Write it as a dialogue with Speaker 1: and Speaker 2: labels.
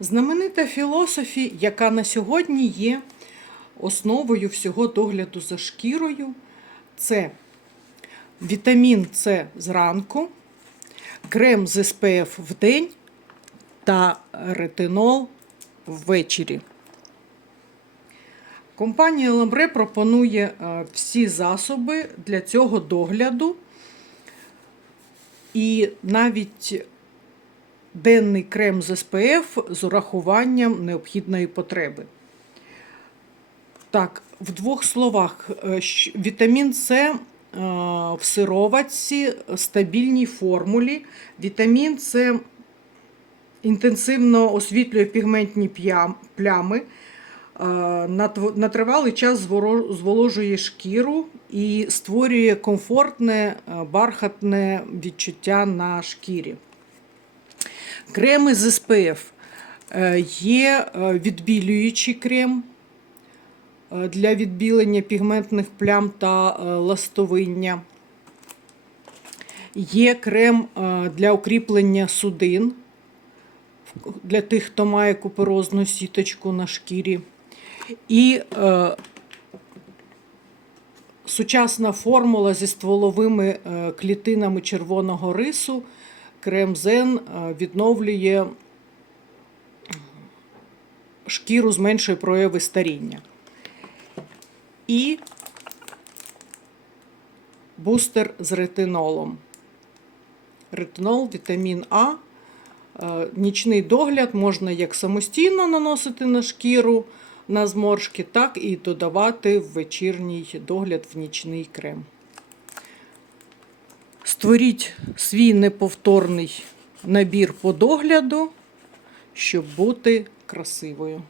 Speaker 1: Знаменита філософі, яка на сьогодні є основою всього догляду за шкірою, це вітамін С зранку, крем з СПФ в день та ретинол ввечері. Компанія Ламбре пропонує е, всі засоби для цього догляду. І навіть денний крем з СПФ з урахуванням необхідної потреби. Так, в двох словах, е, вітамін С е, в сироватці, стабільній формулі. Вітамін С інтенсивно освітлює пігментні плями. е, На тривалий час зволожує шкіру і створює комфортне бархатне відчуття на шкірі. Креми з СПФ Е, є е, відбілюючий крем е, для відбілення пігментних плям та ластовиння. Є крем для укріплення судин для тих, хто має куперозну сіточку на шкірі. І е, сучасна формула зі стволовими клітинами червоного рису. Крем Зен е, відновлює шкіру, зменшує прояви старіння. І бустер з ретинолом. Ретинол, вітамін А. Е, Нічний догляд можна як самостійно наносити на шкіру на зморшки, так і додавати в вечірній догляд в нічний крем. Створіть свій неповторний набір по догляду, щоб бути красивою.